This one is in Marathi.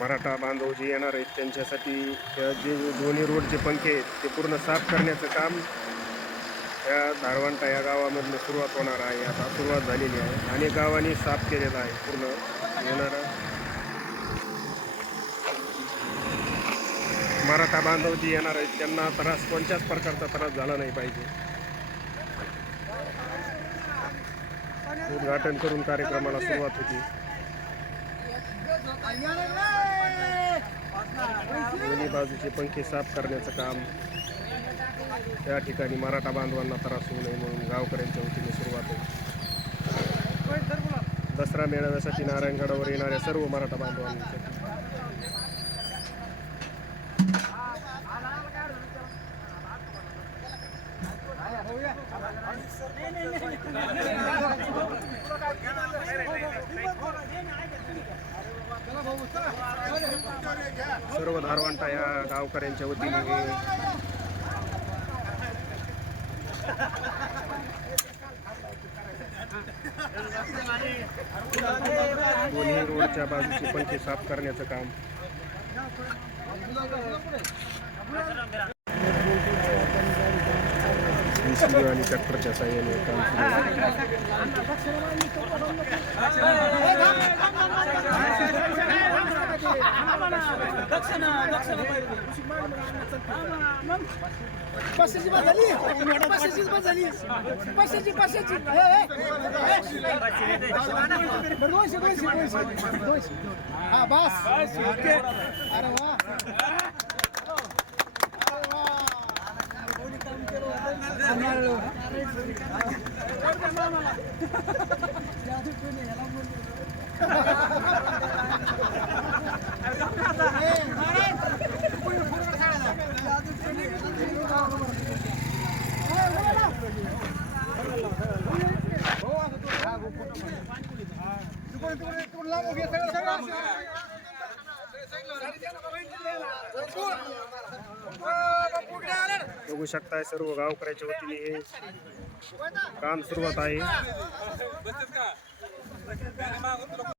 मराठा बांधव जे येणार आहेत त्यांच्यासाठी त्या जे दोन्ही रोडचे पंखे आहेत ते पूर्ण साफ करण्याचं काम या धारवंटा या गावामधनं सुरुवात होणार आहे. आता सुरुवात झालेली आहे. अनेक गावांनी साफ केलेला आहे पूर्ण. येणारा मराठा बांधव जे येणार आहेत त्यांना त्रास कोणत्याच प्रकारचा त्रास झाला नाही पाहिजे. उद्घाटन करून कार्यक्रमाला सुरुवात होती. दोन्ही बाजूचे पंखे साफ करण्याचं काम त्या ठिकाणी मराठा बांधवांना त्रास होऊ नये म्हणून गावकऱ्यांच्या वतीने सुरुवात होती दसरा मेळाव्यासाठी नारायणगडावर येणाऱ्या सर्व मराठा बांधवांसाठी सर्व धारवांटा या गावकऱ्यांच्या वतीने दोन्ही रोडच्या बाजूची पंखे साफ करण्याचं काम. आणि ट्रॅक्टरच्या साह्याने काम पाचशेची बाद झाली. पाचशेचीच बाद झाली. पाचशेची पाचशेची. दोनशे दोनशे दोनशे. दोनशे. हा बस. अरे वा. बघू शकताय सर्व गावकऱ्याच्या वतीने हे काम सुरुवात आहे.